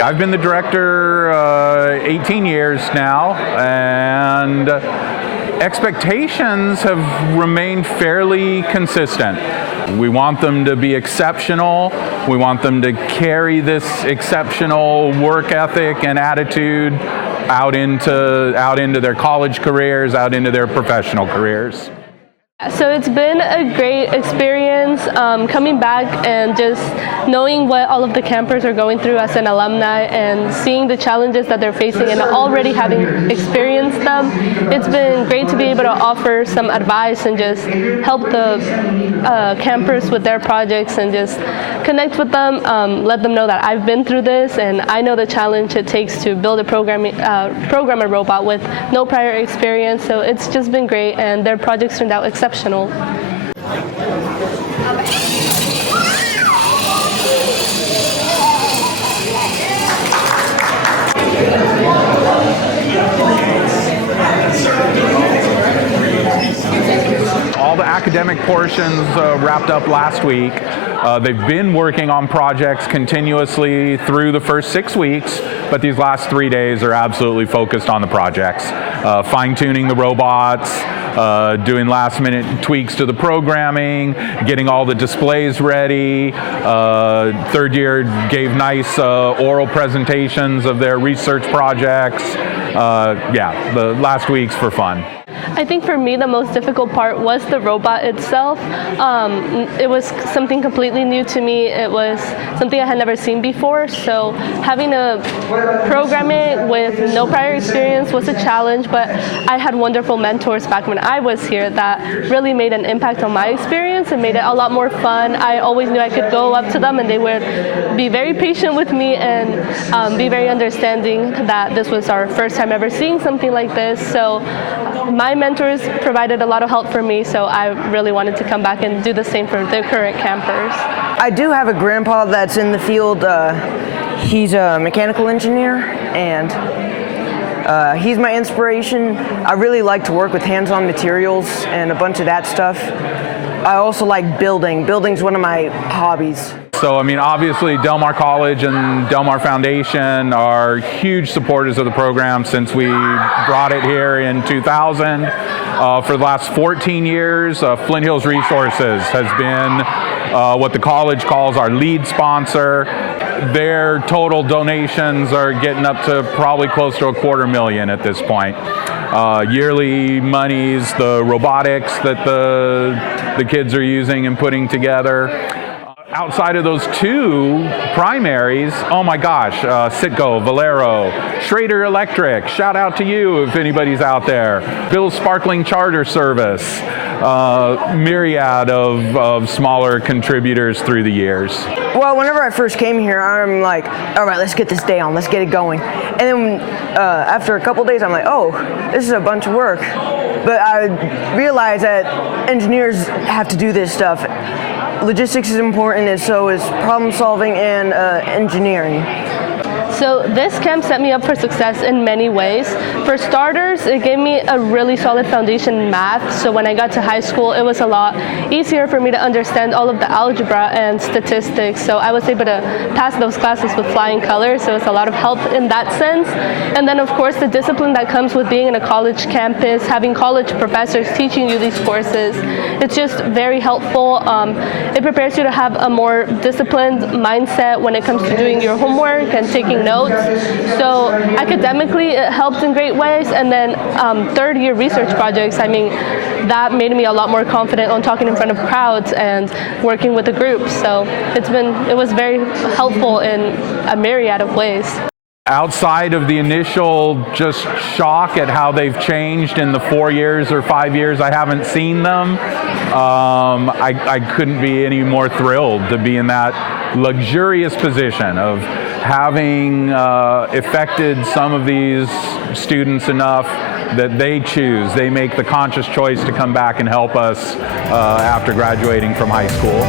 I've been the director 18 years now, and expectations have remained fairly consistent. We want them to be exceptional. We want them to carry this exceptional work ethic and attitude out into their college careers, out into their professional careers. So it's been a great experience coming back and just knowing what all of the campers are going through as an alumni and seeing the challenges that they're facing and already having experienced them. It's been great to be able to offer some advice and just help the campers with their projects and just connect with them, let them know that I've been through this and I know the challenge it takes to build a program a robot with no prior experience. So it's just been great, and their projects turned out exceptional. All the academic portions wrapped up last week. They've been working on projects continuously through the first 6 weeks, but these last 3 days are absolutely focused on the projects. Fine-tuning the robots, doing last-minute tweaks to the programming, getting all the displays ready. Third year gave nice oral presentations of their research projects. Yeah, the last week's for fun. I think for me the most difficult part was the robot itself. It was something completely new to me. It was something I had never seen before, so having to program it with no prior experience was a challenge, but I had wonderful mentors back when I was here that really made an impact on my experience and made it a lot more fun. I always knew I could go up to them and they would be very patient with me and be very understanding that this was our first time ever seeing something like this. So my mentors provided a lot of help for me, so I really wanted to come back and do the same for the current campers. I do have a grandpa that's in the field. He's a mechanical engineer, and he's my inspiration. I really like to work with hands-on materials and a bunch of that stuff. I also like building. Building's one of my hobbies. So, I mean, obviously Del Mar College and Del Mar Foundation are huge supporters of the program since we brought it here in 2000. For the last 14 years, Flint Hills Resources has been what the college calls our lead sponsor. Their total donations are getting up to probably close to $250,000 at this point. Yearly monies, the robotics that the kids are using and putting together. Outside of those two primaries, oh my gosh, Citgo, Valero, Schrader Electric, shout out to you if anybody's out there. Bill's Sparkling Charter Service, myriad of smaller contributors through the years. Well, whenever I first came here, I'm like, all right, let's get this down, let's get it going. And then after a couple days, I'm like, oh, this is a bunch of work. But I realized that engineers have to do this stuff. Logistics is important, and so is problem solving and engineering. So this camp set me up for success in many ways. For starters, it gave me a really solid foundation in math, so when I got to high school, it was a lot easier for me to understand all of the algebra and statistics, so I was able to pass those classes with flying colors, so it's a lot of help in that sense. And then of course the discipline that comes with being in a college campus, having college professors teaching you these courses, it's just very helpful. It prepares you to have a more disciplined mindset when it comes to doing your homework and taking notes. So academically it helped in great ways, and then third year research projects, I mean, that made me a lot more confident on talking in front of crowds and working with a group. So it was very helpful in a myriad of ways. Outside of the initial just shock at how they've changed in the 4 years or 5 years I haven't seen them, I couldn't be any more thrilled to be in that luxurious position of having affected some of these students enough that they make the conscious choice to come back and help us after graduating from high school.